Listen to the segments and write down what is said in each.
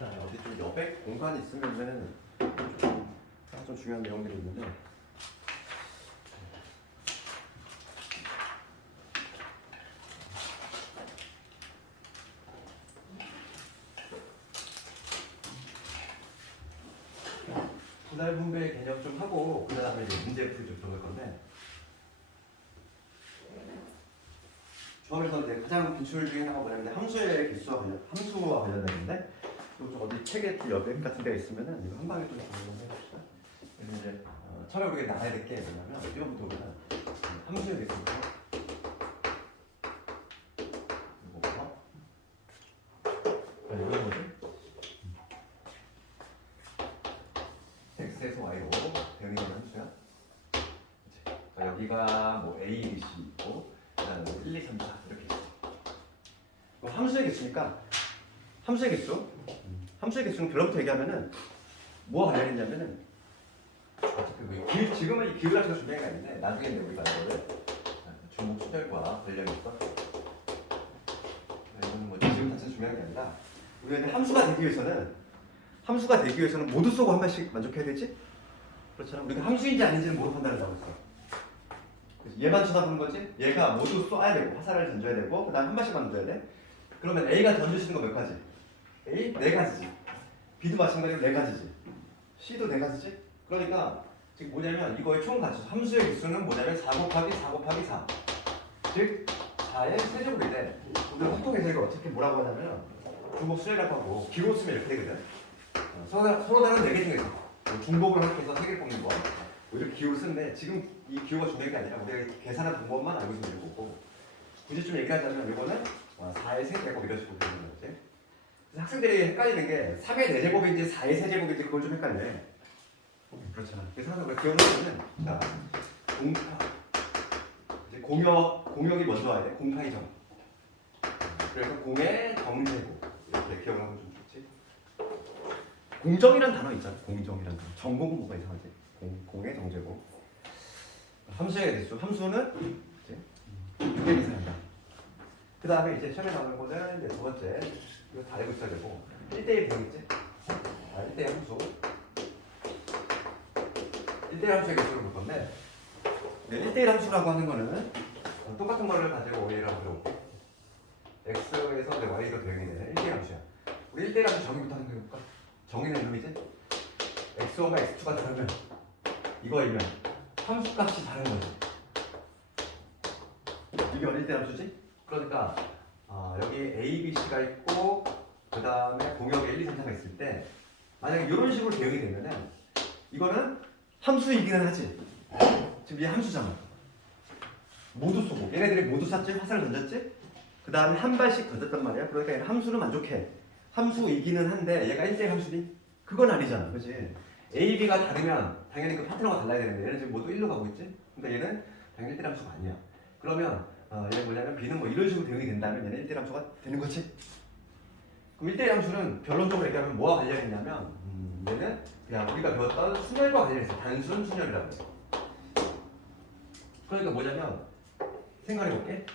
어디 좀 여백 공간이 있으면은 좀 중요한 내용들이 있는데 분할 분배 개념 좀 하고 그 다음에 이제 문제 풀이 좀 들어갈 건데 조합에서 이제 가장 빈출 중에 하나가 뭐냐면 함수의 함수와 관련된데 좀 어디 책에 여백 같은 데 있으면은 이거 한 방에 좀 적용해봅시다. 그래서 이제 처음에 우리가 나가야 될 게 뭐냐면 이거부터 우리가 함수에 대해서 이거부터 이건 뭐지? x에서 y로 대응이 되는 함수야. 여기가 뭐 a, b, c 있고 그다음에 1, 2, 3, 4 이렇게 있어. 그럼 함수의 개수니까 함수의 개수는 결론부터 얘기하면은 뭐가 관련있냐면은 지금은 이 기울 자체가 중요한 게 아닌데 나중에는 우리가 이거를 중복 수열과 관련이 있어. 이거는 뭐 지금 자체가 중요한 게 아니라 우리가 함수가 되기 위해서는 모두 쏘고 한 번씩 만족해야 되지? 그렇잖아. 우리가 함수인지 아닌지는 모두 판단하려고 했어. 그래서 얘만 쳐다보는 거지? 얘가 모두 쏘아야 되고 화살을 던져야 되고 그 다음 한 발씩 던져야 돼. 그러면 A가 던져주는 거 몇 가지? A? 4가지지. B도 마찬가지로 4가지지. C도 4가지지. 그러니까 지금 뭐냐면 이거의 총 가치 함수의 개수는 뭐냐면 4 곱하기 4 곱하기 4. 즉 4의 세제곱이 돼. 우리가 확통해서 이거 어떻게 뭐라고 하냐면 중복 수열이라고 하고 기호 쓰면 이렇게 되거든. 서로 다른 4개 중에서 중복을 해서 3개 뽑는 거 이렇게 기호를 쓰는데 지금 이 기호가 중요한 게 아니라 우리가 계산하는 방법만 알고 있으면 되는 거고 굳이 좀 얘기하자면 이거는 4의 세제곱 이런 식으로 되는 거지. 그래서 학생들이 헷갈리는 게 3의 4제곱인지 4의 세제곱인지 그걸 좀 헷갈려. 그렇잖아. 그래서 항상 우리가 기억하는 자 공파 이제 공역이 먼저 와야 돼. 공파의 정. 그래서 공의 정제곱 이렇게 기억하면 좀 좋지. 공정이란 단어 있잖아. 공정이란 단어. 정복은 뭐가 이상하지? 공의 정제곱. 함수의 개수. 함수는 이제 6개 이상이다. 그 다음에 이제 시험에 나오는 거는 이제 두 번째 이거 다 알고 있어야 되고 1대1 되겠지? 1대1 함수. 1대1 함수의 개수를 볼 건데 1대1 함수라고 하는 거는 똑같은 거를 가지고 얘라고 해볼게. x에서 내 y가 대응이 되는 1대1 함수야. 우리 1대1 함수 정의부터 한번 해볼까? 정의는 이름이지? x1과 x2가 다르면 이거이면 함수값이 다른 거지. 이게 어디 1대1 함수지? 그러니까 여기 a, b, c가 있고 그 다음에 공역에 1, 2, 3, 4가 있을 때 만약에 이런 식으로 대응이 되면은 이거는 함수이기는 하지. 지금 얘 함수잖아. 모두 쏘고 얘네들이 모두 쐈지? 화살을 던졌지? 그 다음에 한 발씩 던졌단 말이야. 그러니까 얘는 함수는 만족해. 함수이기는 한데 얘가 1대1 함수니? 그건 아니잖아. 그치? A, B가 다르면 당연히 그 파트너가 달라야 되는데 얘는 지금 모두 1로 가고 있지? 근데 얘는 당연히 1대1 함수가 아니야. 그러면 얘는 뭐냐면 B는 뭐 이런 식으로 대응이 된다면 얘는 1대1 함수가 되는 거지? 그럼 1대1 함수는 결론적으로 얘기하면 뭐와 관련있냐면 얘는 그냥 우리가 배웠던 순열과 관련해서 단순 순열이라고 해요. 그러니까 뭐냐면 생각해볼게.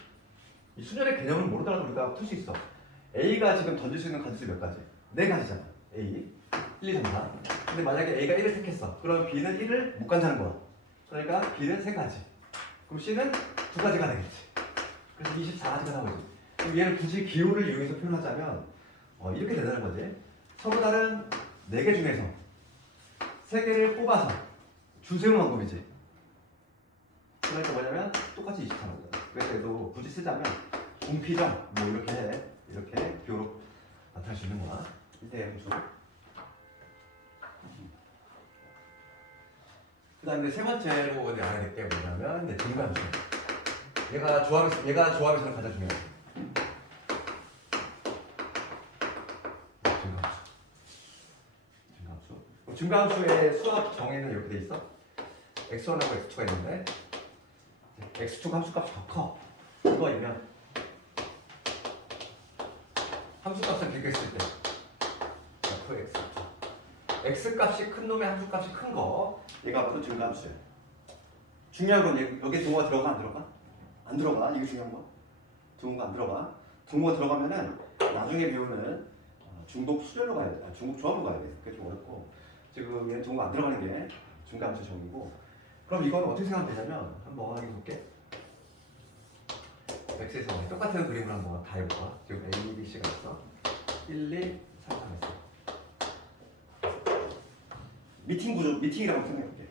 이 순열의 개념을 모르더라도 우리가 풀 수 있어. A가 지금 던질 수 있는 가지수 몇 가지? 4가지잖아. A, 1, 2, 3, 4. 근데 만약에 A가 1을 택했어. 그럼 B는 1을 못 간다는 거야. 그러니까 B는 3가지. 그럼 C는 2가지가 되겠지. 그래서 24가지가 나오지. 그럼 얘를 굳이 기호를 이용해서 표현하자면 이렇게 된다는 거지. 서로 다른 4개 중에서 3개를 뽑아서 주세우는 방법이지. 그러니까 뭐냐면 똑같이 24거든. 그래서 얘도 굳이 쓰자면 공피정 뭐 이렇게 기호로 나타낼 수 있는 거야. 1대1 함수. 그 다음에 세 번째로 알아야 될 게 뭐냐면 증가함수. 얘가 조합에서는 가장 중요해. 증가함수의 수학 정의는 이렇게 돼 있어. x1하고 x2가 있는데 x2가 함수값이 더 커. 이거이면 함수값을 비교했을 때 f(x)2 x값이 큰 놈의 함수값이 큰 거 얘가 바로 증가함수야. 중요한 건 여기에 동호가 들어가 안 들어가? 안 들어가. 이게 중요한 거. 동호가 안 들어가. 동호가 들어가면은 나중에 배우는 중복 수열로 가야 돼. 중복 조합으로 가야 돼. 그게 좀 어렵고 지금 얘는 중복 안 들어가는 게 중간함수 정의고. 그럼 이건 어떻게 생각하면 되냐면 한번 해볼게. X에서 똑같은 그림을 한번 다 해볼까? 지금 A, B, C가 있어. 1, 2, 3, 4 있어. 미팅 구조, 미팅이라고 생각해볼게.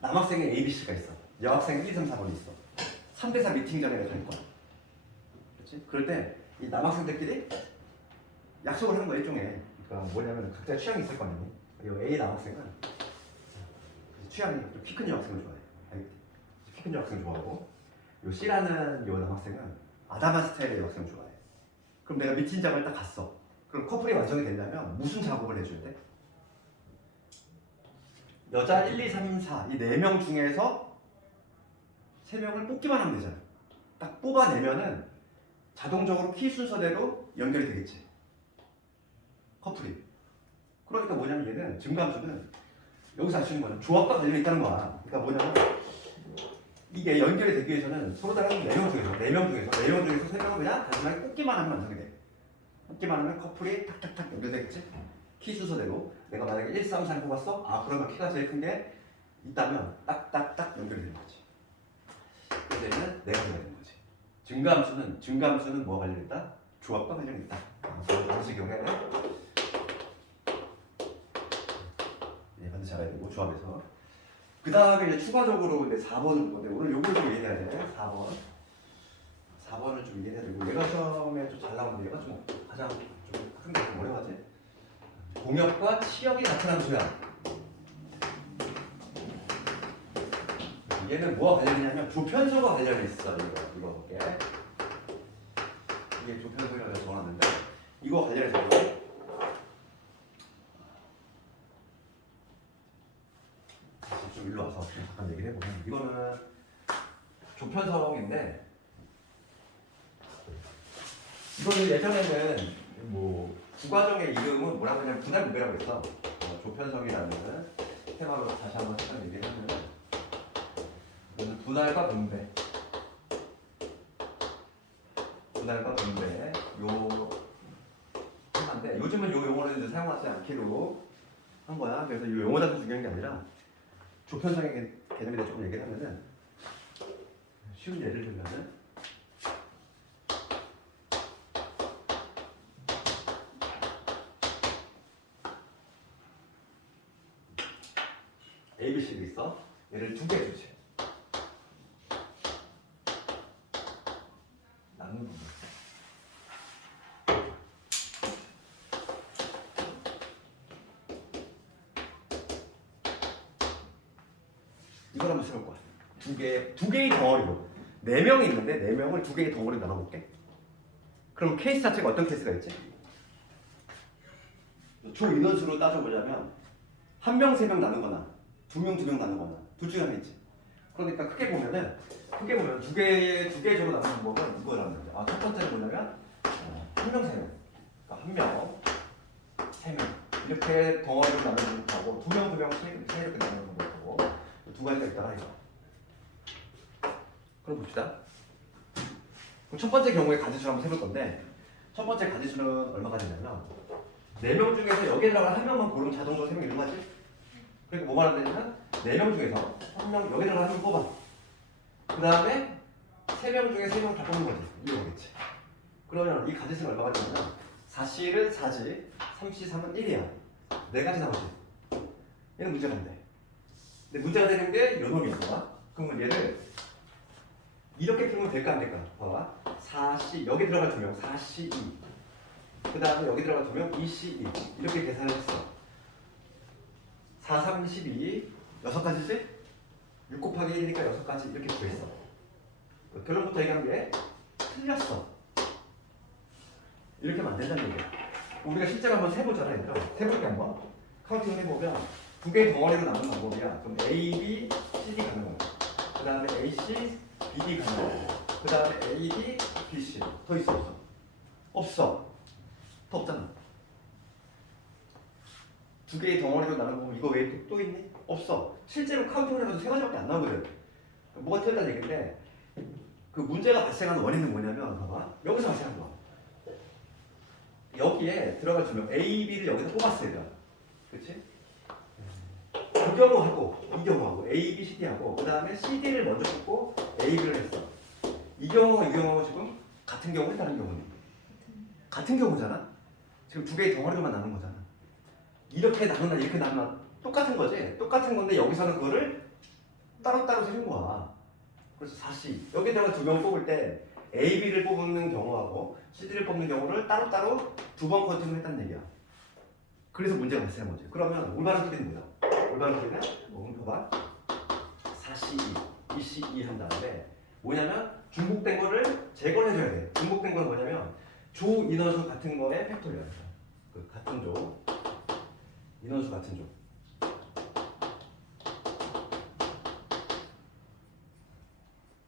남학생에 A, B, C가 있어. 여학생에 1, 2, 3, 4번이 있어. 3대4 미팅 전에 내가 갈 거야. 그렇지? 그럴 때 이 남학생들끼리 약속을 하는 거야, 일종의. 그러니까 뭐냐면 각자 취향이 있을 거 아니니? 이 A 남학생은 취향이 키 큰 여학생을 좋아해. 알겠지? 키 큰 여학생을 좋아하고 요 C라는 요 남학생은 아담한 스타일의 여학생을 좋아해. 그럼 내가 미팅장을 딱 갔어. 그럼 커플이 완성이 되려면 무슨 작업을 해줘야 돼? 여자 1, 2, 3, 4 이 4명 중에서 3명을 뽑기만 하면 되잖아. 딱 뽑아내면은 자동적으로 키 순서대로 연결이 되겠지. 커플이. 그러니까 뭐냐면 얘는 증가함수는 여기서 알 수 있는 거는 조합과 관련이 있다는 거야. 그러니까 뭐냐면 이게 연결이 되기 위해서는 서로 다른 4명 중에서 3명을 그냥 단순하게 뽑기만 하면 완성이 돼. 뽑기만 하면 커플이 탁탁탁 연결되겠지. 키 순서대로 내가 만약에 1, 3, 4를 뽑았어? 아 그러면 키가 제일 큰 게 있다면 딱딱딱 연결이 되는 거지. 그래서 얘는 내가 돼야 되는 거지. 증가함수는 뭐가 관련이 있다? 조합과 관련이 있다. 반드시 경우에는 반드시 알아야 되고 조합에서. 그 다음에 이제 추가적으로 이제 4번을 건데 오늘 요걸 좀 이해해야 돼. 4번을 좀 이해해야 되고 얘가 시험에 좀 잘 나오는데 얘가 좀 가장 좀 어려워하지? 공역과 치역이 같은 함수야. 얘는 뭐와 관련이냐면 조편성과 관련이 있어. 이거 볼게. 이게 조편성이라고 적어놨는데 이거 관련해서 좀 일로 와서 잠깐 얘기를 해보면 이거는 조편성인데 이거는 예전에는 뭐 부과정의 이름은 뭐라고 하냐면 분할 분배라고 했어. 조편성이라는 테마로 다시 한번 잠깐 얘기를 하면 오늘 분할과 분배 요 테마인데 요즘은 요 용어를 이제 사용하지 않기로 한 거야. 그래서 이 용어 자체가 중요한 게 아니라 조편성의 개념에 대해 조금 얘기를 하면은 쉬운 예를 들면은 A, B, C가 있어. 얘를 2개 해주지. 나누는 거. 이걸 한번 써볼 거야. 두 개의 덩어리로 4명이 있는데 4명을 2개의 덩어리로 나눠볼게. 그럼 케이스 자체가 어떤 케이스가 있지? 총 인원수로 따져보자면 1명, 3명 나누거나 2명, 2명 나누거나 둘 중에 하나 있지. 그러니까 크게 보면 두 개 조로 나누는 방법은 이거라는 거죠. 첫 번째는 뭐냐면 1명, 3명. 그러니까 1명, 3명 이렇게 덩어리로 나누는 거고 2명, 2명, 3명 이렇게 나누는 거고 두 가지가 있다가 이거. 그럼 봅시다. 그럼 첫 번째 경우에 가지수를 한번 세볼 건데 첫 번째 가지수는 얼마가 되냐면 4명 중에서 여기에 들어간 1명만 고르면 자동적으로 3명 이동하지? 그러니까 뭐가 안 되냐면 4명 중에서 1명 여기에 들어간 1명 뽑아. 그 다음에 3명 중에 3명 다 뽑는 거지. 이게 뭐겠지? 그러면 이 가지수는 얼마가 되냐면 4C는 4지 3C 3은 1이야. 4가지 나오지. 얘는 문제가 안 돼. 근데 문제가 되는 게 요 놈이 있어. 그러면 얘를 이렇게 풀면 될까 안 될까? 봐봐. 4C 여기 들어갈 2명 4C 2. 그 다음에 여기 들어갈 2명 2C 2. 이렇게 계산을 했어. 4, 3, 12 6가지지? 6 곱하기 1이니까 6가지 이렇게 구했어. 결론부터 얘기한 게 틀렸어. 이렇게 하면 안 된다는 얘기야. 우리가 실제로 한번 세보잖아. 얘들아. 세볼게 한번. 카운팅을 해보면 2개의 덩어리로 나눈 방법이야. 그럼 A, B, C, D 가는 거야. 그 다음에 A, C, B, D 가는 거야. 그 다음에 A, D, B, C. 더 있어 없어? 없어. 더 없잖아. 2개의 덩어리로 나눈 방법 이거 외에 또 있니? 없어. 실제로 카운팅을 해봐도 3가지밖에 안 나오거든. 뭐가 틀렸다는 얘기인데 그 문제가 발생하는 원인은 뭐냐면 봐봐. 여기서 발생하는 거야. 여기에 들어갈 두 명 A, B를 여기서 뽑았어요. 얘가. 그치? 이 경우하고 이 경우하고 A, B, C, D하고 그 다음에 C, D를 먼저 뽑고 A, B를 했어. 이 경우와 이 경우하고 지금 같은 경우는 다른 경우는 같은 경우잖아. 지금 두 개의 덩어리로만 나눈 거잖아. 이렇게 나누나 이렇게 나누나 똑같은 거지. 똑같은 건데 여기서는 그거를 따로따로 세준 거야. 그래서 다시 여기 들어가 두 명 뽑을 때 A, B를 뽑는 경우하고 C, D를 뽑는 경우를 따로따로 두 번 컨팅을 했다는 얘기야. 그래서 문제가 발생한 거지. 그러면 올바른 소리는 뭐야? 올바른 소리는 봐봐. 4C2, 2C2 한 다음에 뭐냐면 중복된 거를 제거를 해줘야 돼. 중복된 건 뭐냐면 조 인원수 같은 거의 팩토리얼. 그 같은 조 인원수 같은 조.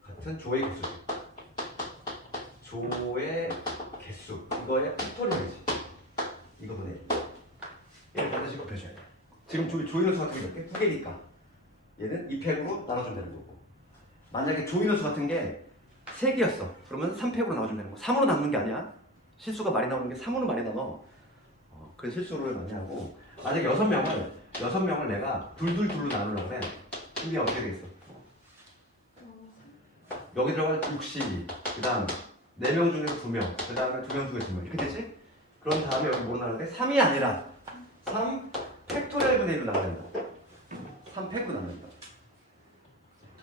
같은 조의 개수. 조의 개수. 이거의 팩토리얼이지. 이거분의 얘를 반드시 곱해줘야 돼. 지금 조인원수 같은 게 몇 개? 두 개니까 얘는 2팩으로 나눠주면 되는 거고, 만약에 조인원수 같은 게 3개였어. 그러면 3팩으로 나눠주면 되는 거. 3으로 나누는 게 아니야. 실수가 많이 나오는 게 3으로 많이 나눠. 그래서 실수를 많이 하고, 만약에 6명을 내가 둘둘둘로 나누려고 해. 이게 어떻게 되겠어? 여기 들어갈 62, 그 다음 4명 중에서 2명, 그 다음에 2명 중에 2명 이렇게 되지? 그런 다음에 여기 뭐로 나눌 때 3이 아니라 3 팩토리얼 분의 1로 나가야 된다. 3팩으로 나눈다.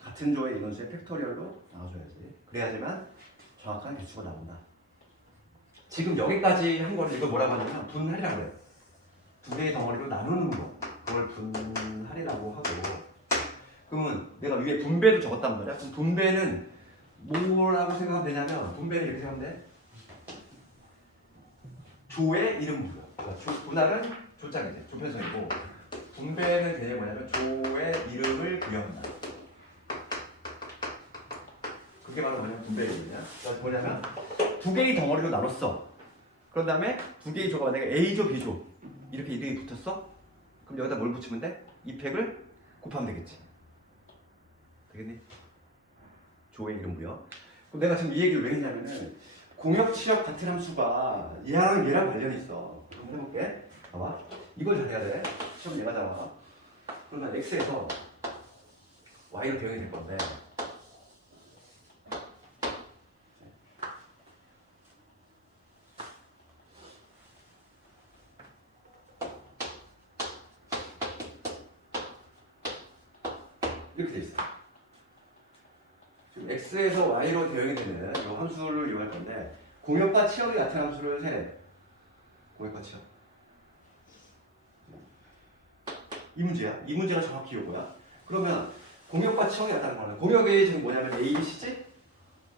같은 조의 인원수의 팩토리얼로 나눠줘야지. 그래야지만 정확한 개수가 나온다. 지금 여기까지 한 거를 이걸 뭐라고 하냐면 분할이라고 해요. 두 개의 덩어리로 나누는 거. 그걸 분할이라고 하고. 그러면 내가 위에 분배도 적었단 말이야. 그럼 분배는 뭐라고 생각하면 되냐면, 분배는 이렇게 생각하면 돼. 조의 이름부여. 분할은 조짝이지. 조편성이고, 분배는 개념이 뭐냐면 조의 이름을 부여한다. 그게 바로 뭐냐면 분배이거든요. 그래서 뭐냐면 두 개의 덩어리로 나눴어. 그런 다음에 두 개의 조가 만약에 A조, B조 이렇게 이름이 붙었어? 그럼 여기다 뭘 붙이면 돼? 이 팩을 곱하면 되겠지. 되겠니? 조의 이름 부여. 그럼 내가 지금 이 얘기를 왜 했냐면은 공역, 치역 같은 함수가 얘랑 관련이 있어. 한번 해볼게. 봐봐. 이걸 잘해야 돼. 시험 얘가 잘 와. 그러면 X에서 Y로 대응이 될 건데, 이렇게 돼 있어. 지금 X에서 Y로 대응이 되는 이 함수를 이용할 건데, 공역과 치역이 같은 함수를 세. 공역과 치역. 이 문제야. 이 문제가 정확히 이거야. 그러면 공역과 치역이 같다는 거는, 공역이 지금 뭐냐면 A, B, C지?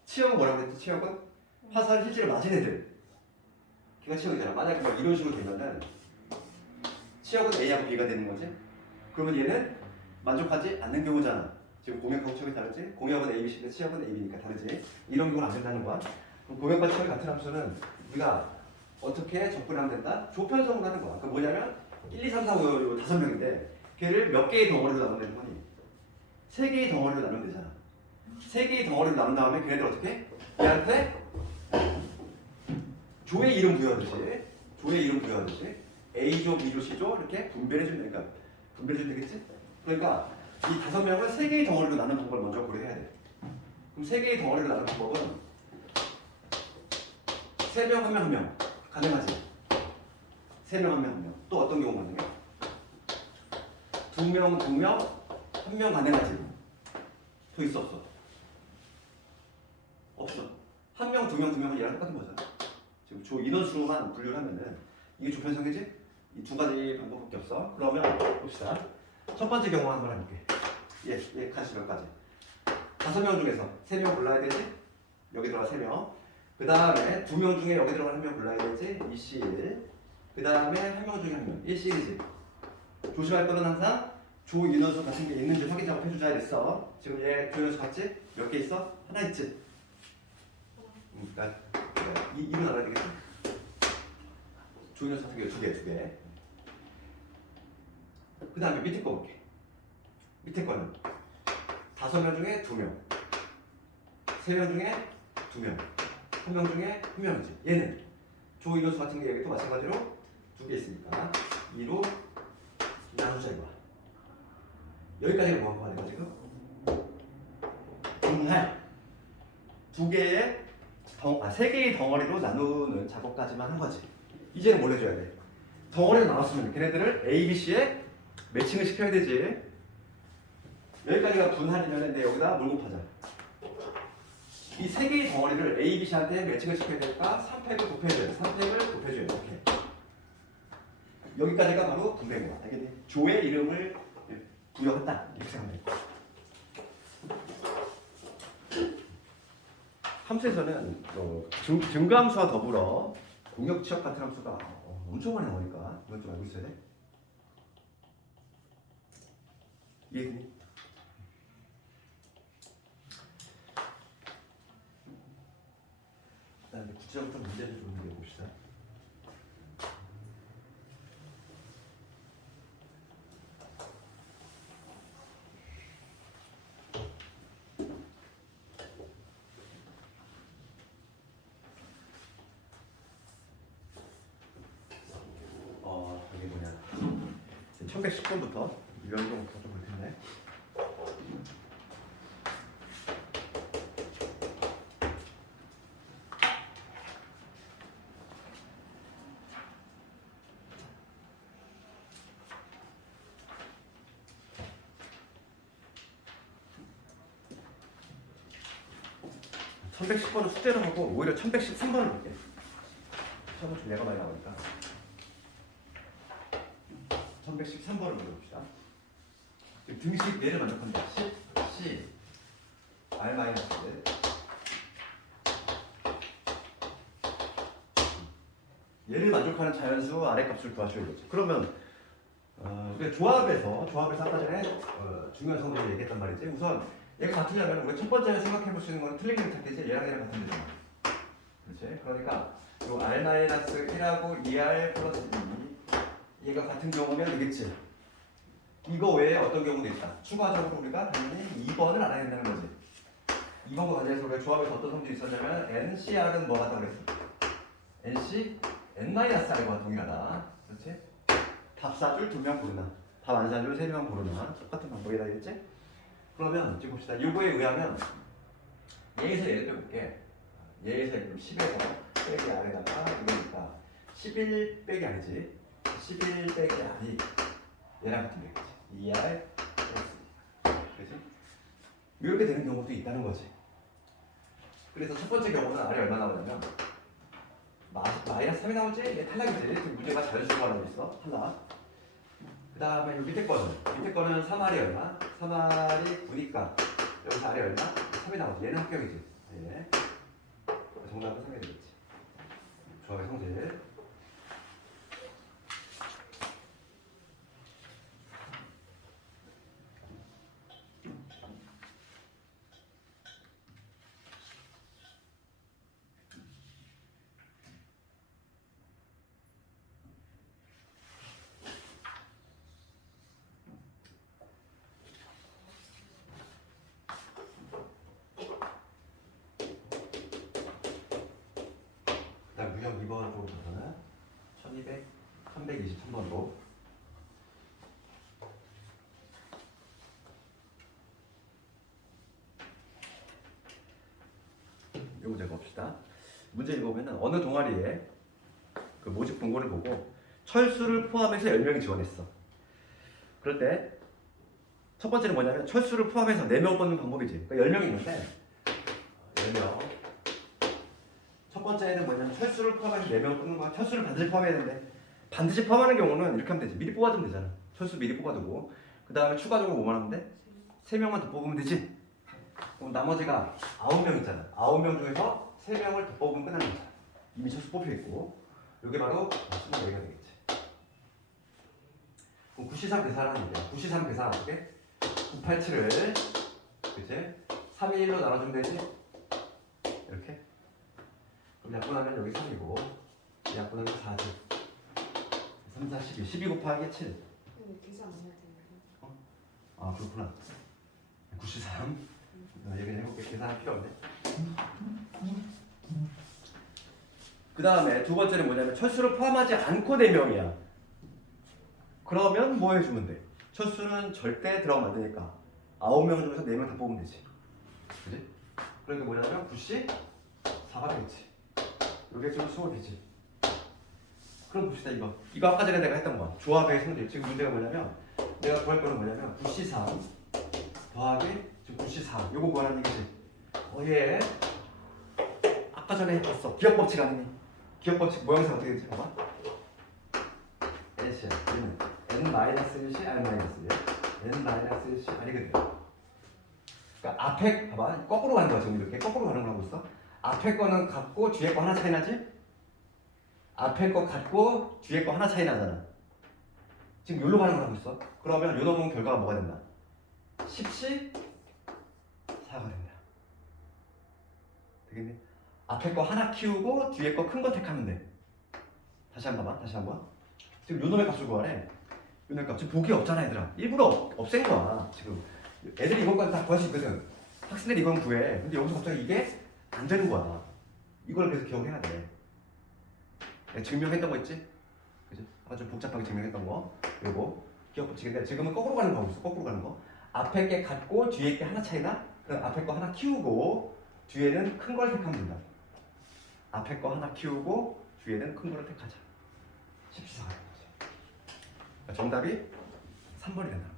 치역은 뭐라고 그랬지? 치역은 화살을 실제로 맞은 애들. 걔가 치역이잖아. 만약에 뭐 이런 식으로 되면은 치역은 A하고 B가 되는 거지? 그러면 얘는 만족하지 않는 경우잖아. 지금 공역하고 치역이 다르지? 공역은 A, B, C인데 치역은 A, B니까 다르지? 이런 경우는 안 된다는 거야. 그럼 공역과 치역이 같은 함수는 우리가 어떻게 접근하면 된다? 조편성을 하는 거야. 그 뭐냐면 1, 2, 3, 4, 5, 6, 5명인데 걔를 몇 개의 덩어리로 나누면 되는 거니? 3개의 덩어리로 나누면 되잖아. 3개의 덩어리로 나눈 다음에 걔네들 어떻게? 얘한테 조의 이름 부여하듯이 A조, B조, C조 이렇게 분배를 해주면 되니까 분배해주면 되겠지? 그러니까 이 5명을 3개의 덩어리로 나누는 방법을 먼저 고려해야 돼. 그럼 3개의 덩어리로 나누는 방법은 3명, 1명, 1명 가능하지? 3명, 1명, 1명. 또 어떤 경우 가능해? 2명, 2명, 1명 가능하지? 더 있어 없어? 없어. 1명, 2명, 2명은 얘랑 똑같은 거잖아. 지금 조 인원수로만 분류를 하면은 이게 조편성이지? 이 두 가지 방법밖에 없어. 그러면 봅시다. 첫 번째 경우 한번 해볼게. 얘 같이 몇 가지? 5명 중에서 3명 골라야 되지? 여기 들어가 3명. 그 다음에 2명 중에 여기 들어가 1명 골라야 되지? 2C1. 그 다음에 1명 중에 1명. 1C1이지. 조심할 거는 항상 조 인원수 같은 게 있는지 확인 작업해주자 이랬어. 지금 얘 조 인원수 같지? 몇 개 있어? 하나 있지? 이분 알아야 되겠지? 조 인원수 같은 게 2개. 그 다음에 밑에 거 볼게. 밑에 거는 5명 중에 2명, 3명 중에 2명, 1명 중에 1명이지. 얘는 조이노수 같은 게 또 마찬가지로 두 개 있으니까 2로 나누자 이거야. 여기까지가 뭐 하는 거야 지금? 분할 세 개의 덩어리로 나누는 작업까지만 한 거지. 이제는 뭘 해줘야 돼? 덩어리로 나눴으면 걔네들을 A, B, C에 매칭을 시켜야 되지. 여기까지가 분할이면 근데 여기다 뭘 곱하자. 이 세 개의 덩어리를 A, B, C한테 매칭을 시켜야 되니까 3팩을 곱해줘야 돼. 3팩을 곱해줘야 돼. 이렇게. 여기까지가 바로 분배인 거야. 알겠니? 조의 이름을 부여한다. 이렇게 생각하면 돼. 함수에서는 증가함수와 더불어 공역 취업 같은 함수가 엄청 많이 나오니까 이건 좀 알고 있어야 돼. 이해되니? 일단 구체적으로 좀 문제를 좀 내봅시다. 이게 뭐냐? 1110번부터 유형부터 좀 볼 텐데. (1110번은) 숙제로 하고 오히려 1113번을 볼게. 시험은 좀 내가 많이 나오니까 1113번을 물어봅시다. 지금 등식 얘를 만족한다. 10, C, R-1 얘를 만족하는 자연수 아래 값을 구하셔야겠죠. 그러면 우리가 조합에서 아까 전에 중요한 성질을 얘기했단 말이지. 우선 얘가 같으냐면 우리가 첫 번째로 생각해 볼 수 있는 건 틀린 게 찾겠지. 얘랑 같은 데잖아. 그렇지? 그러니까 요 R-1하고 2R 플러스 2 얘가 같은 경우면 되겠지. 이거 외에 어떤 경우도 있다. 추가적으로 우리가 당연히 2번을 알아야 된다는 거지. 2번과 관련해서 우리가 조합에서 어떤 성질이 있었냐면 NCR은 뭐 같다고 그랬어? NC N-R과 동일하다. 그렇지? 답 사줄 2명 고르나 답 안 사줄 3명 고르나 똑같은 방법이다. 알겠지? 그러면 지금 봅시다. 요거에 의하면 얘에서 얘를 빼볼게. 얘에서 10에서 빼기 아래다가 이거니까 11 빼기 아니지. 11 빼기 아니 얘랑 같은 게 있지. 2R 플러스 그렇지? 이렇게 되는 경우도 있다는 거지. 그래서 첫 번째 경우는 R이 얼마 나오냐면 마이너스 3이 나오지? 얘 탈락이지. 지금 문제가 자연수가 나오고 있어. 탈락. 그 다음에 밑에 거는 3R이 얼마? 3R이 9니까 여기서 R이 얼마? 3이 나오지. 얘는 합격이지. 예. 정답은 3이 되겠지. 조합의 성질. 그다음 유형 2번 쪽부터는 1200, 323번으로 이 문제 봅시다. 문제 읽어보면 어느 동아리에 그 모집 공고를 보고 철수를 포함해서 10명이 지원했어. 그럴 때 첫 번째는 뭐냐면 철수를 포함해서 4명 뽑는 방법이지. 그러니까 10명이 있는데 10명 첫 번째는 뭐냐면 철수를 포함해서 4명을 뽑는 거야. 철수를 반드시 포함해야 되는데 반드시 포함하는 경우는 이렇게 하면 되지. 미리 뽑아두면 되잖아. 철수 미리 뽑아두고 그 다음에 추가적으로 뭐만 하면 돼? 3명만 더 뽑으면 되지. 그럼 나머지가 9명 있잖아. 9명 중에서 3명을 더 뽑으면 끝나는 거잖아. 이미 철수 뽑혀있고 이게 바로 24개가 되겠지. 그럼 9C3 계산을 하는 거야. 9C3 계산 어떻게? 987을 그치? 3일 1로 나눠주면 되지? 이렇게 그럼 약분하면 여기 3이고 약분하면 4지 3, 4, 12 12 곱하기 7 계산 안 해야 되는데. 아 그렇구나 93 얘기를 해볼게. 계산할 필요 없네. 그 다음에 두 번째는 뭐냐면 철수를 포함하지 않고 4명이야. 그러면 뭐 해주면 돼? 철수는 절대 들어가면 안 되니까 9명 중에서 4명 다 뽑으면 되지. 그지? 그러니까 뭐냐면 9시 4가 되겠지. 이게 좀 수업이지. 그럼 봅시다 이거. 이거 아까 전에 내가 했던 거. 조합의 성질. 지금 문제가 뭐냐면 내가 구할 거는 뭐냐면 9시 3 더하기 지금 9시 4. 요거 구하라는 얘기지. 얘 아까 전에 해봤어. 기억 법칙 아니니? 기억 법칙 모양새 어떻게 되지? 봐봐. N씨야. 얘는 N-1씨, R-1. N-1씨, R이거든. 그러니까 앞에 봐봐. 거꾸로 가는 거야 지금 이렇게. 거꾸로 가는 걸 하고 있어. 앞에 거는 같고 뒤에 거 하나 차이 나지? 앞에 거 같고 뒤에 거 하나 차이 나잖아. 지금 여기로 가는 걸 하고 있어. 그러면 요 놈은 결과가 뭐가 된다? 10시 4가 된다. 되겠니? 앞에 거 하나 키우고 뒤에 거 큰 거 택하면 돼. 다시 한 번만, 다시 한 번. 지금 요 놈의 값을 구하래. 요 놈의 값. 지금 복이 없잖아 얘들아. 일부러 없앤 거야 지금. 애들이 이것까지 다 구할 수 있거든. 학생들이 이건 구해. 근데 여기서 갑자기 이게 안 되는 거야. 이걸 그래서 기억해야 돼. 내가 증명했던 거 있지? 그지? 아까 좀 복잡하게 증명했던 거. 요거 기억 법칙인데 지금은 거꾸로 가는 거 하고 있어. 거꾸로 가는 거. 앞에 게 같고 뒤에 게 하나 차이나? 그럼 앞에 거 하나 키우고 뒤에는 큰 걸 택하면 된다. 앞에 거 하나 키우고 뒤에는 큰 거를 택하자. 14가 되는 거지. 그러니까 정답이 3번이 된다는 거야.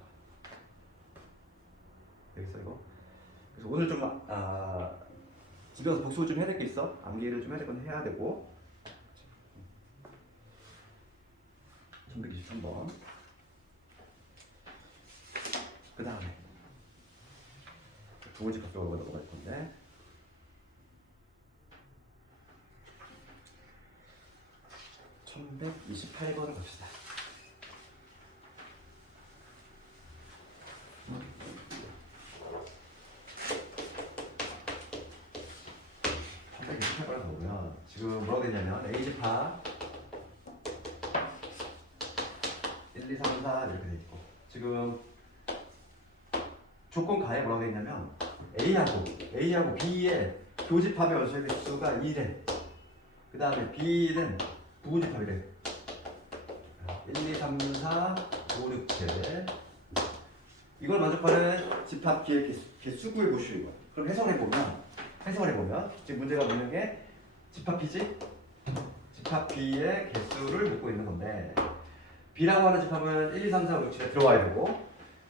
되겠어 이거? 그래서 오늘 좀 집에 가서 복습을 좀 해야 될 게 있어. 암기를 좀 해야 될 건 해야 되고. 1123번. 그 다음에 두 번째 각도가 넘어갈 건데 1128번을 갑시다. 보면 지금 뭐라고 되냐면 A집합 1, 2, 3, 4 이렇게 돼 있고 지금 조건 가에 뭐라고 돼 있냐면 A하고 B의 교집합의 원소의 개수가 2래. 그 다음에 B는 부호집합이래. 1, 2, 3, 4, 5, 6, 7 이걸 만족하는 집합 B의 개수 구해 보시오. 그럼 해석을 해보면 지금 문제가 묻는 게 집합 B지? 집합 B의 개수를 묻고 있는 건데 B라고 하는 집합은 1, 2, 3, 4, 5, 6, 7에 들어와야 되고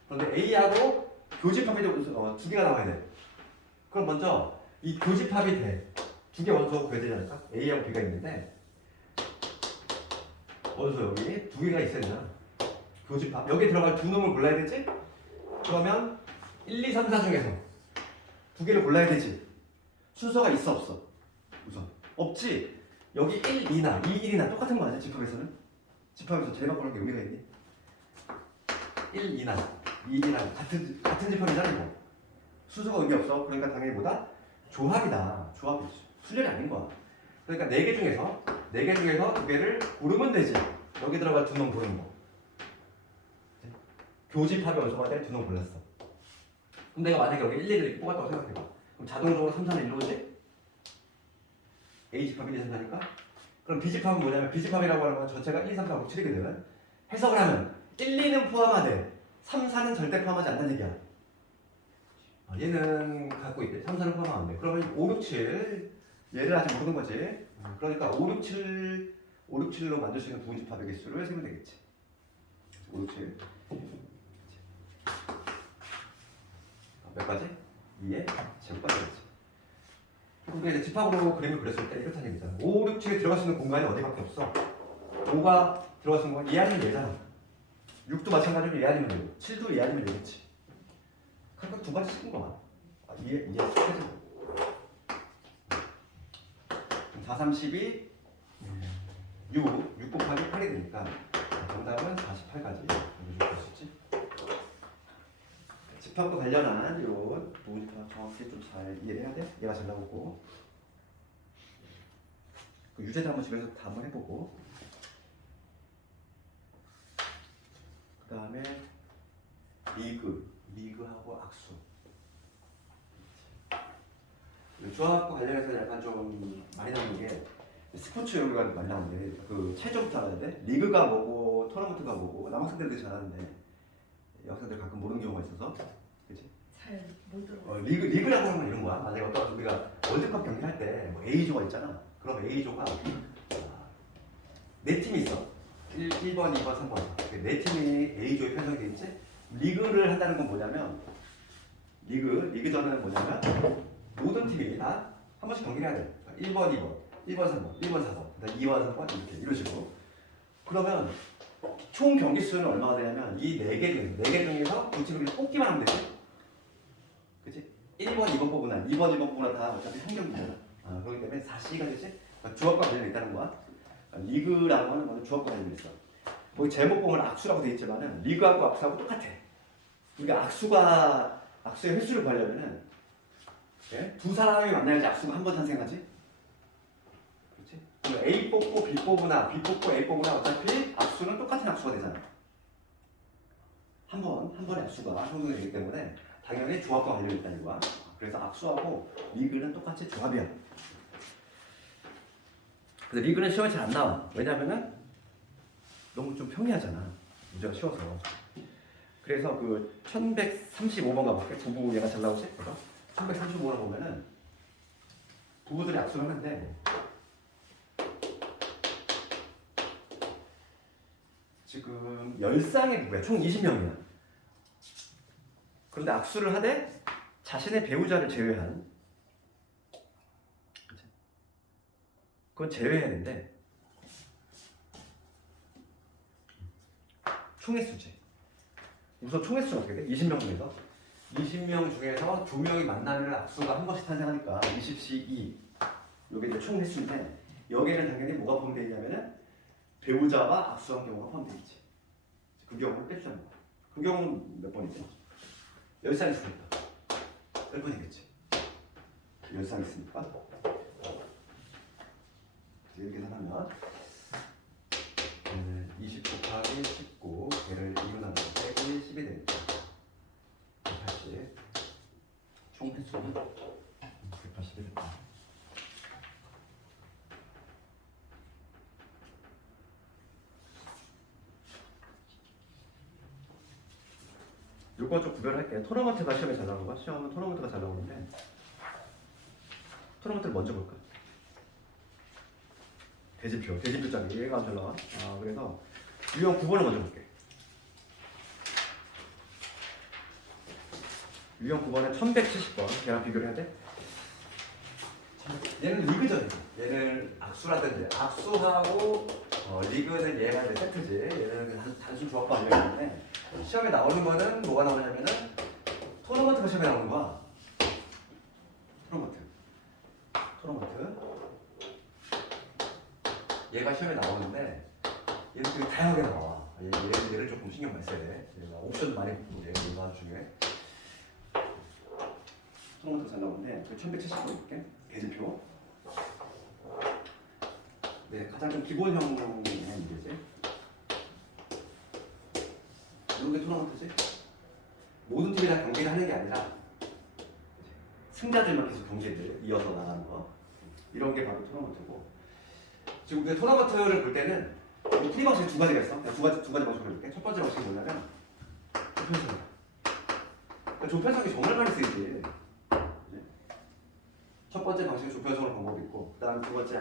그런데 A하고 교집합이 두 개가 나와야 돼. 그럼 먼저 이 교집합이 돼. 두 개 원소가 구해야 되지 않을까? A하고 B가 있는데 원소 여기 두 개가 있어야 되잖아. 교집합. 여기에 들어갈 두 놈을 골라야 되지? 그러면 1, 2, 3, 4 중에서 두 개를 골라야 되지. 순서가 있어 없어? 우선 없지. 여기 1, 2나 2, 1이나 똑같은 거 아니야? 집합에서는? 집합에서 제일 바꾸는 게 의미가 있니? 1, 2나 2, 1이랑 같은 집합이잖아 이거. 순서가 의미 없어. 그러니까 당연히 뭐다? 조합이다. 조합이지. 순열이 아닌 거야. 그러니까 4개 중에서 두 개를 고르면 되지. 여기 들어갈 두 놈 고르는 거. 교집합의 원소가 될 두 놈 골랐어. 그럼 내가 만약에 여기 1, 2를 이렇게 뽑았다고 생각해봐. 그럼 자동적으로 3, 4는 1로 오지? A집합이 1, 2, 3, 4니까? 그럼 B집합은 뭐냐면 B집합이라고 하는 건 전체가 1, 2, 3, 4, 5, 7이거든. 해석을 하면 1, 2는 포함하되 3, 4는 절대 포함하지 않는 얘기야. 얘는 갖고 있대. 3, 4는 포함하면 안 돼. 그러면 5, 6, 7 얘를 아직 모르는 거지. 그러니까 5, 6, 7로 만들 수 있는 부분집합의 개수를 세면 되겠지. 5, 6, 7 몇 가지? 2에 제곱까지 되겠지. 그러니까 이제 집합으로 그림을 그렸을 때 이렇다는 얘기잖아. 5, 6, 7에 들어갈 수 있는 공간이 어디밖에 없어. 5가 들어갈 수 있는 건 2 아니면 얘잖아. 6도 마찬가지로 2 아니면 얘고 7도 2 아니면 얘겠지. 그러니까 두 가지 시킨 거만. 2에 10까지. 4, 3, 12 6 곱하기 8이 되니까 정답은 48까지 볼수 있지. 집합과 관련한 이런 부분집합 정확히 좀 잘 이해를 해야 돼. 얘가 잘 나오고 그 유제도 한번 집에서 다 한번 해보고 그 다음에 리그하고 악수 조합과 관련해서 약간 좀 많이 나오는 게 스포츠 여기가 많이 나오는데 그 차이점부터 알아야 돼. 리그가 뭐고 토너먼트가 뭐고 남학생들도 잘 아는데 여학생들 가끔 모르는 경우가 있어서 그렇지? 잘 못 들어. 리그라고 하면 이런 거야. 만약에 어떤 우리가 월드컵 경기를 할 때 뭐 A조가 있잖아. 그럼 A조가 네 팀이 있어. 1번, 2번, 3번. 네 팀이 A조에 편성이 돼 있지. 리그를 한다는 건 뭐냐면 리그전은 뭐냐면 모든 팀이 다 한 번씩 경기를 해야 돼. 1번, 2번, 1번, 3번, 1번, 4번, 그다음 2번, 3번 이렇게 이런 식으로. 그러면 총 경기 수는 얼마가 되냐면 이 네 개 중에서 두 팀을 그냥 뽑기만 하면 되지. 그치? 1번, 2번 뽑으나 2번, 2번 뽑으나 다 어차피 한 경기잖아. 그렇기 때문에 4C가 되지. 주어과 관련이 있다는 거야. 리그라고 하는 거는 주어과 관련이 있어. 뭐 제목 보면 악수라고 돼 있지만은 리그하고 악수하고 똑같아. 우리가 악수의 횟수를 구하려면은 두 사람이 만나야지 악수가 한 번 탄생하지. 그렇지? A 뽑고 B 뽑으나 B 뽑고 A 뽑으나 어차피 악수는 똑같은 악수가 되잖아. 한 번의 악수가 형성되기 때문에 당연히 조합과 관련이 있다는 거야. 그래서 악수하고 리그는 똑같이 조합이야. 그래서 리그는 시험에 잘 안 나와. 왜냐면은 너무 좀 평이하잖아. 문제가 쉬워서. 그래서 그 1135번가 볼게. 부부 얘가 잘 나오지? 1135번 보면은 부부들이 악수를 하는데 지금 10쌍의 부부야. 총 20명이야. 그런데 악수를 하되 자신의 배우자를 제외한 그건 제외해야 되는데 총횟수지. 우선 총횟수가 어떻게 돼? 20명 중에서 20명 중에서 2명이 만나면 악수가 한 번씩 탄생하니까 20시 2 이게 이제 총횟수인데 여기에는 당연히 뭐가 포함되어 있냐면은 배우자와 악수한 경우가 포함되어 있지. 그 경우를 빼주자는 거야. 그 경우는 몇 번이지? 10쌍 있으니까 10번이겠지. 10쌍 있으니까 이렇게 계산하면 20 곱하기 19 얘를 2로 나누면 빼기 10이 되니까 180 총 횟수는 180이 됐다. 요거 좀 구별할게요. 토너먼트가 시험에 잘 나오는 거야? 시험은 토너먼트가 잘 나오는데 토너먼트를 먼저 볼까? 대진표장이 얘가 안 잘 나와. 그래서 유형 9번을 먼저 볼게. 유형 9번에 1170번 걔랑 비교를 해야 돼. 얘는 리그전이야. 얘는 악수라든지 악수하고 리그는 얘가 이제 세트지. 얘는 단순 조합과 관련인데 시험에 나오는 거는 뭐가 나오냐면은 토너먼트가 시험에 나오는 거야. 토너먼트. 얘가 시험에 나오는데 얘는 되게 다양하게 나와. 얘를 조금 신경 많이 써야 돼. 얘가 옵션도 많이 붙고 얘가 중에 토너먼트가 잘 나오는데 1170번 볼게. 계지표. 네, 가장 좀 기본형의 문제지. 이런 게 토너먼트지. 모든 팀이 다 경기를 하는 게 아니라 승자들만 계속 경기를 이어서 나가는 거. 이런 게 바로 토너먼트고. 지금 우리가 토너먼트를 볼 때는 풀이 방식이 두 가지가 있어. 두 가지 방식을 볼게. 첫 번째 방식이 뭐냐면 조편성. 조편성이 정말 많이 쓰이지. 첫 번째 방식은 조편성으로 방법이 있고, 그다음 두 번째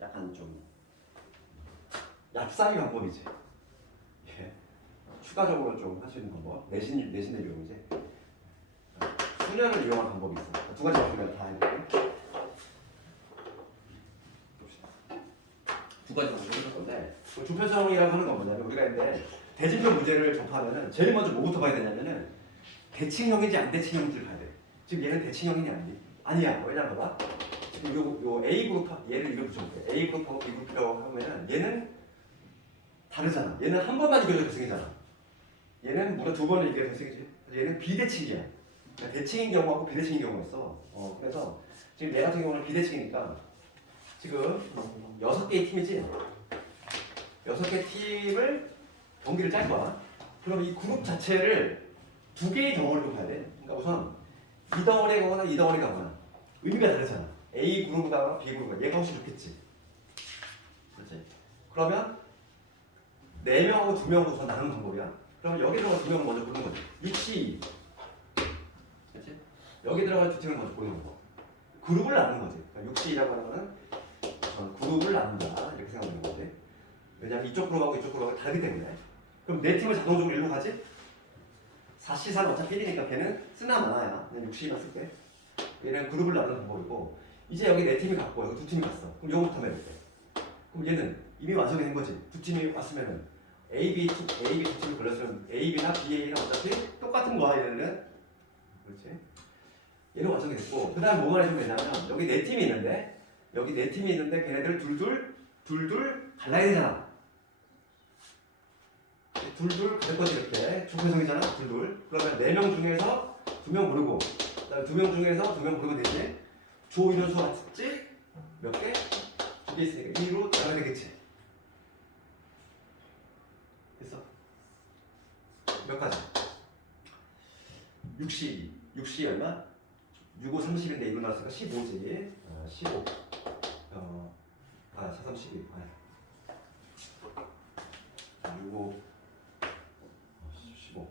약간 좀 얍삽이 방법이지. 예. 추가적으로 좀 할 수 있는 방법. 내신의 비용이지. 수련을 이용한 방법이 있어. 두 가지 방식을 다 해볼게. 두 가지 방식을 해볼 건데, 조편성이라고 하는 건 뭐냐면 우리가 이제 대진표 문제를 접하면은 제일 먼저 뭐부터 봐야 되냐면은 대칭형인지 안 대칭형인지를 봐야 돼. 지금 얘는 대칭형이냐 아니야. 왜냐면 봐. 지금 요 A 그룹 얘를 이렇게 붙여볼게. A 그룹하고 B 그룹이라고 하면은 얘는 다르잖아. 얘는 한 번만 이겨도 결승이잖아. 얘는 무려 두 번을 이겨야 결승이지. 얘는 비대칭이야. 그러니까 대칭인 경우하고 비대칭인 경우가 있어. 그래서 지금 얘 같은 경우는 비대칭이니까 지금 6개의 팀이지. 6개 팀을 경기를 짤 거야. 그럼 이 그룹 자체를 두 개의 덩어리로 봐야 돼. 그러니까 우선 이 덩어리에 가거나 이 덩어리에 가거나 의미가 다르잖아. A 그룹과 B 그룹과 얘가 훨씬 좋겠지. 그렇지? 그러면 4명하고 2명으로 우선 나누는 방법이야. 그러면 여기 들어가 2명을 먼저 고르는 거지. 6C. 그렇지? 여기 들어가 두 팀을 먼저 고르는 거. 그룹을 나누는 거지. 그러니까 6C라고 하는 거는 그룹을 나눈다. 이렇게 생각하는 거지. 왜냐면 이쪽 그룹하고 이쪽 그룹하고 다르기 때문에. 그럼 네 팀을 자동적으로 일로 가지? 4C4는 어차피 1이니까 걔는 쓰나 마나야. 그냥 6C만 쓸게. 얘는 그룹을 나누는 방법이고 이제 여기 네 팀이 갔고 여기 두 팀이 갔어. 그럼 요거부터 하면 돼. 그럼 얘는 이미 완성이 된 거지. 두 팀이 왔으면은 A, B 두 팀이 걸렸으면 A, B나 B, A는 어차피 똑같은 거야 얘네는. 그렇지? 얘는 완성이 됐고 그 다음 뭐만 해주면 되냐면 여기 네 팀이 있는데 여기 네 팀이 있는데 걔네들 둘둘 갈라야 되잖아. 둘둘 갈 거지 이렇게 조편성이잖아. 둘둘. 그러면 4명 중에서 2명 고르고 그다음에 2명 중에서 2명 고르면 되지. 조 이런 수 같지? 몇 개? 2개 있으니까 2로 나가야 되겠지. 됐어? 몇 가지? 60 얼마? 6, 5, 30인데 1로 나왔으니까 15지. 15. 4, 3, 12. 6, 5, 15.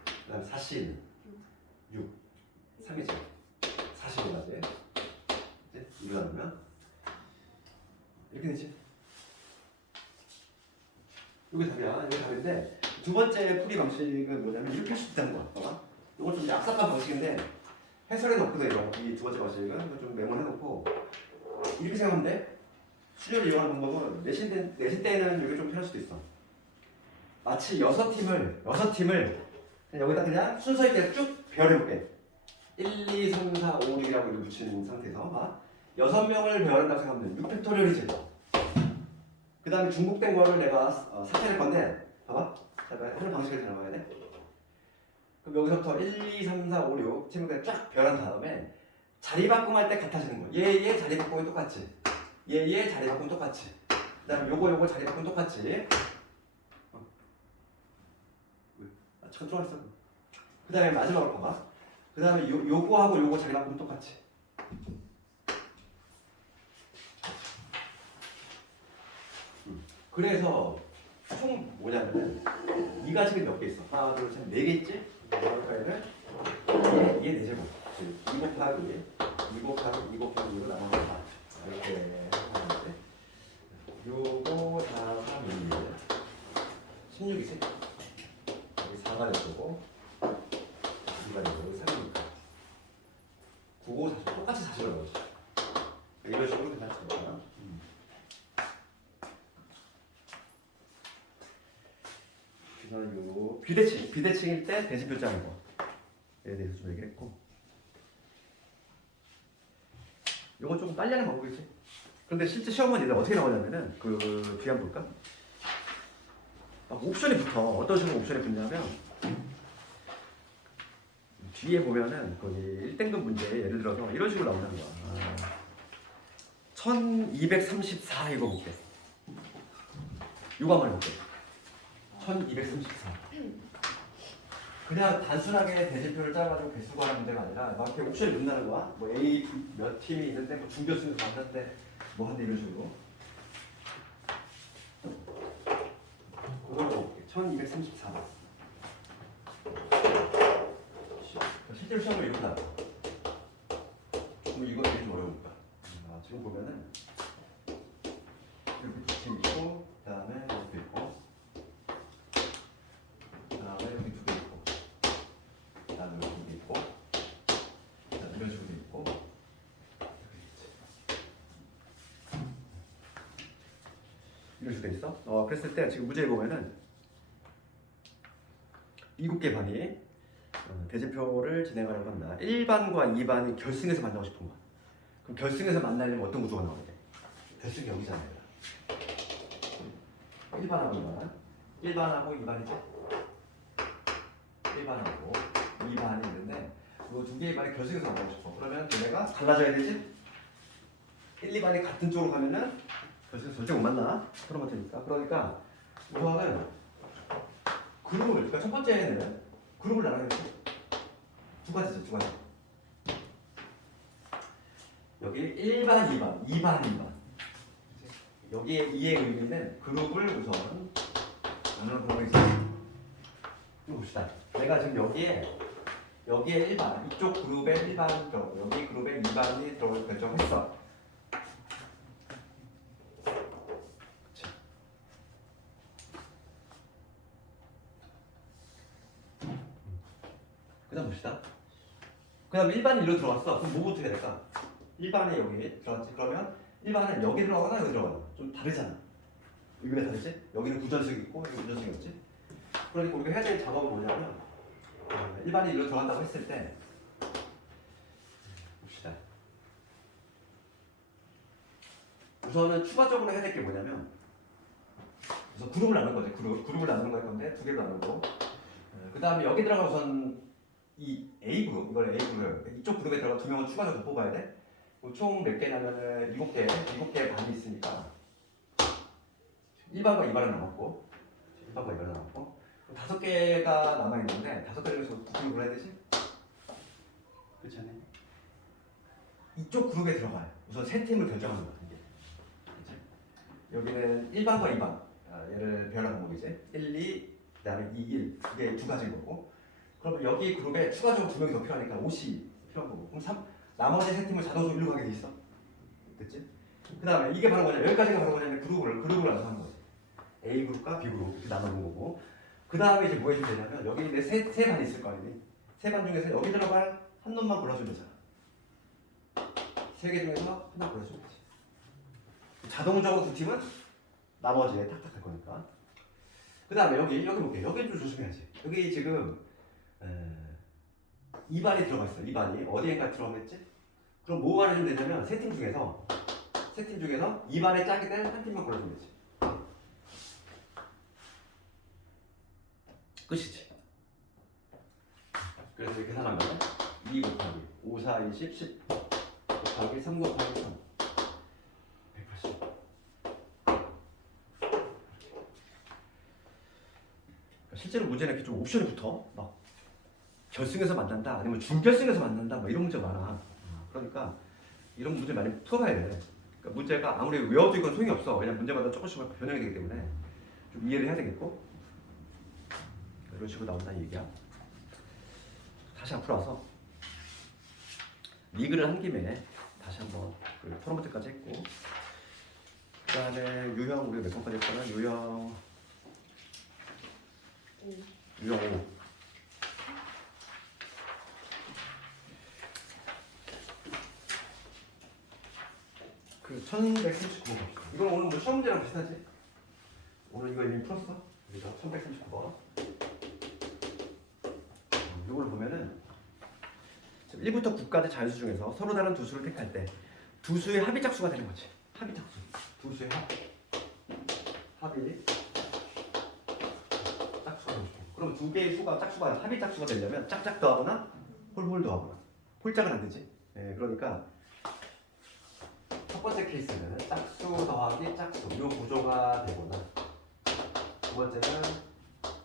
그 다음에 40. 6. 3이지. 45가지. 이제 2로 나누면 이렇게 되지. 이게 답이야. 이게 답인데 두 번째 풀이 방식은 뭐냐면 이렇게 할 수 있다는 거야. 봐봐. 이건 좀 약삭한 방식인데 해설에는 없거든. 이 두 번째 방식은 좀 메모를 해놓고 이렇게 생각하면 돼. 수련을 이용하는 방법은 내신 때는 이게 좀 편할 수도 있어. 마치 6팀을 그냥 여기다 그냥 순서 있게 쭉 배열해볼게. 1, 2, 3, 4, 5, 6이라고 이렇게 붙인 상태에서 봐. 6명을 배열한다고 생각하면 6팩토리얼이지. 그 다음에 중복된 거를 내가 삭제할 건데 봐봐. 자, 하는 방식을 잘 봐야 돼. 그럼 여기서부터 1, 2, 3, 4, 5, 6 팀을 그냥 쫙 배열한 다음에 자리 바꿈할 때 같아지는 거야. 얘 자리 바꾸면 똑같지. 얘 자리 바꾸면 똑같지. 그 다음에 요거 자리 바꾸면 똑같지. 참 좋았어. 그 다음에 마지막으로 봐봐. 그 다음에 요거하고 요거 자리 바꾸면 똑같이. 그래서 총 뭐냐면은 이 가지가 몇 개 있어? 하나, 둘, 셋, 4개 있지? 그러니까는 얘 4제곱. 2 곱하기 2로 나눠서 다 이렇게 하는데 요거 다 하면 16이지? 여기 4가 됐고 2가 되고 여기 3이니까 9, 5, 40 똑같이 40을 넣어야지. 이런 식으로 계산할 수 있잖아. 요 비대칭일 때 대칭표 짜는 거에 대해서 좀 얘기했고 요건 조금 빨리 하는 방법이지. 그런데 실제 시험은 얘들 어떻게 나오냐면은 그 뒤에 한번 볼까? 옵션이 붙어. 어떤 식으로 옵션이 붙냐면 뒤에 보면은 거기 1등급 문제 예를 들어서 이런 식으로 나온다는 거야. 1234 이거 볼게. 이거 한번 해볼게. 1234. 그냥 단순하게 대진표를 짜가지고 개수 구하는 문제가 아니라 막 이렇게 옵션이 붙는다는 거야. 뭐 A 몇 팀이 있는데 뭐 중교수에서 만났는데 뭐 한데 이런 식으로. 그걸 볼게. 1234. 실제로 시험을 이렇게 나와. 이거 되게 좀 어려우니까. 지금 보면은 이렇게 두 팀 있고, 그 다음에 이렇게 있고, 그 다음에 여기 2개 있고, 그 다음에 여기 2개 있고, 그 다음에 이런 식으로 있고, 이런 식으로 돼 있어. 그랬을 때 지금 문제에 보면은 7개 반이 대진표를 진행하려고 한다. 1반과 2반이 결승에서 만나고 싶은 거야. 그럼 결승에서 만나려면 어떤 구조가 나와야 돼? 결승이 여기잖아요. 1반하고 2반. 1반하고 2반이죠? 1반하고 2반이 있는데 이 두 개의 반이 결승에서 만나고 싶어. 그러면 얘네가 갈라져야 되지? 1, 2반이 같은 쪽으로 가면은 결승에서 절대 못 만나. 그런 것 같으니까. 그러니까 우선은 그룹을, 그러니까 첫 번째는 그룹을 나눠야지. 두 가지죠, 두 가지. 여기 1반, 2반, 2반, 2반. 여기에 2의 의미는 그룹을 우선 나누는 그룹이 있어요. 이거 봅시다. 내가 지금 여기에 1반, 이쪽 그룹에 1반이 들어오고 여기 그룹에 2반이 들어올 결정했어. 그 다음 봅시다. 그 다음 1반이 일로 들어왔어. 그럼 뭐부터 해야 될까? 1반이 여기 들어왔지. 그러면 1반은 여기 들어가거나 여기 들어가나? 좀 다르잖아. 이게 왜 다르지? 여기는 구전식 있고 여기 구전식이 없지. 그러니까 우리가 해야 될 작업은 뭐냐면 1반이 일로 들어간다고 했을 때 봅시다. 우선은 추가적으로 해야 될 게 뭐냐면 우선 그룹을 나눈 거지. 그룹을 나누는 걸 건데 두 개로 나누고 그 다음에 여기 들어가 우선 이 A 그룹, 이걸 A 그룹, 이쪽 그룹에 들어가 두 명을 추가적으로 뽑아야 돼. 총 몇 개냐면은 7개 반이 있으니까 1반과 2반은 남았고 1반과 2반은 남았고 5개가 남아있는데 5개 중에서 누구 골라야 되지? 그렇지 않아요? 이쪽 그룹에 들어가요. 우선 세 팀을 결정하는 거야. 이게. 그치? 여기는 1반과 2반 얘를 배열하는 방법이지. 1, 2, 그 다음에 2, 1 이게 두 가지인 거고 그러면 여기 그룹에 추가적으로 두 명이 더 필요하니까 5이 필요한 거고 그럼 나머지 세 팀을 자동으로 일로 가게 돼 있어. 됐지? 그 다음에 이게 바로 뭐냐 여기까지가 바로 뭐냐면 그룹을 나눠서 하는 거지. A 그룹과 B 그룹 이렇게 나누는 거고 그 다음에 이제 뭐 해주면 되냐면 여기 이제 세 반이 있을 거 아니니 세 반 중에서 여기 들어갈 한 놈만 골라주면 되잖아. 3개 중에서 하나 골라주면 되지. 자동적으로 두 팀은 나머지에 탁탁 할 거니까. 그 다음에 여기 볼게. 여기 좀 조심해야지. 여기 지금 2반이 들어가 있어. 2반이 어디에까지 들어가겠지? 그럼 뭐가 해주면 되냐면 세 팀 중에서 2반에 짝이 된 한 팀만 골라주면 되지. 끝이지. 그래서 이렇게 계산하면 2 곱하기 5, 4, 20, 10 곱하기 3 곱하기 3 180. 실제로 문제는 이렇게 좀 옵션이 붙어. 막 결승에서 만난다, 아니면 준결승에서 만난다, 뭐 이런 문제가 많아. 그러니까 이런 문제 많이 풀어봐야 돼. 그러니까 문제가 아무리 외워도 이건 소용이 없어. 왜냐면 문제마다 조금씩 변형이 되기 때문에 좀 이해를 해야 되겠고 이런 식으로 나온다는 얘기야. 다시 앞으로 와서 리그를 한 김에 다시 한번 그 토너먼트까지 했고 그 다음에 유형 우리가 몇 번까지 했거나 유형 5 그 1139번 봅시다. 이건 오늘 뭐 시험 문제랑 비슷하지? 오늘 이거 이미 풀었어? 우리가 1139번 이걸 보면은 1부터 9까지 자연수 중에서 서로 다른 두 수를 택할 때 두 수의 합의 짝수가 되는 거지. 합의 짝수. 두 수의 합의 짝수가 되는 거죠. 그럼 두 개의 수가 짝수가 합의 짝수가 되려면 짝짝 더하거나 홀홀 더하거나 홀짝은 안 되지. 네, 그러니까 첫 번째 케이스는 짝수 더하기 짝수 이 구조가 되거나 두 번째는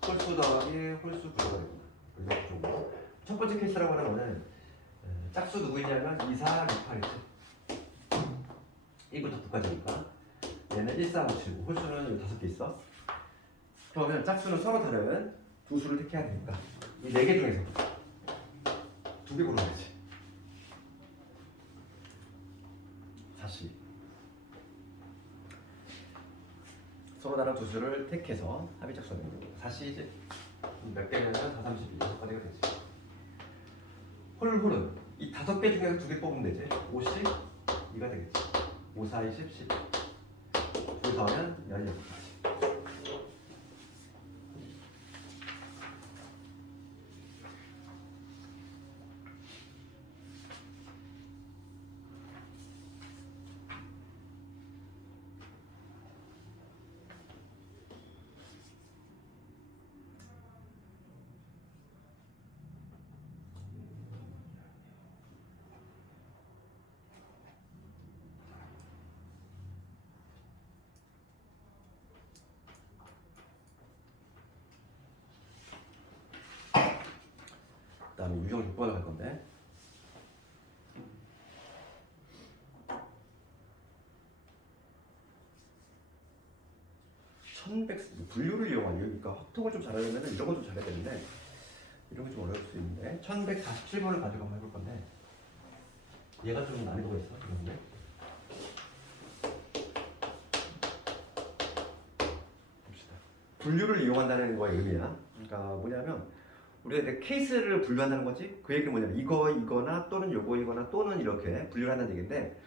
홀수 더하기 홀수 구조가 되거나 이런 구조고 첫 번째 케이스라고 하는 거는 짝수 누구냐면 2, 4, 6, 8 있지. 1부터 9까지니까 얘는 1, 4, 5, 7, 홀수는 5개 있어. 그러면 짝수는 서로 다른 두 수를 택해야 되니까 이 4개 중에서 2개 고르야지. 다시 서로 다른 두 수를 택해서 합의 짝수가 되는 거고 다시 이제 몇 개면은 4, 32, 6까지가 되지. 홀홀은 이 5개 중에서 2개 뽑으면 되지. 50, 2가 되겠지. 5, 4, 20, 10. 2 더하면 16. 그 다음에 유형 6번을 갈 건데 분류를 이용한 그러니까 확통을 좀 잘하려면 이런 건 좀 잘해야 되는데 이런 게 좀 어려울 수 있는데 1147번을 가지고 한번 해볼 건데 얘가 좀 난이도가 있어. 그런데 봅시다. 분류를 이용한다는 거의 의미야. 그러니까 뭐냐면 우리가 이제 케이스를 분류한다는 거지. 그 얘기는 뭐냐면 이거나 또는 요거이거나 또는 이렇게 분류를 한다는 얘기인데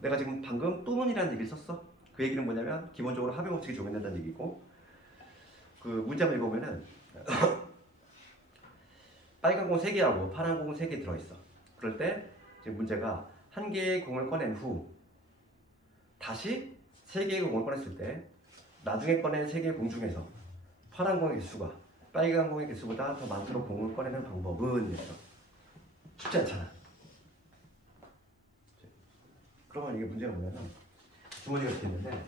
내가 지금 방금 또는이라는 얘기를 썼어. 그 얘기는 뭐냐면 기본적으로 합의 법칙이 적용된다는 얘기고 그 문제 한번 읽어보면은 빨간 공 3개하고 파란 공 3개 들어있어. 그럴 때 지금 문제가 한 개의 공을 꺼낸 후 다시 3개의 공을 꺼냈을 때 나중에 꺼낸 3개의 공 중에서 파란 공의 개수가 빨간 공의 개수보다 더 많도록 공을 꺼내는 방법은 있어. 쉽지 않잖아. 그러면 이게 문제가 뭐냐면 주머니가 이렇게 있는데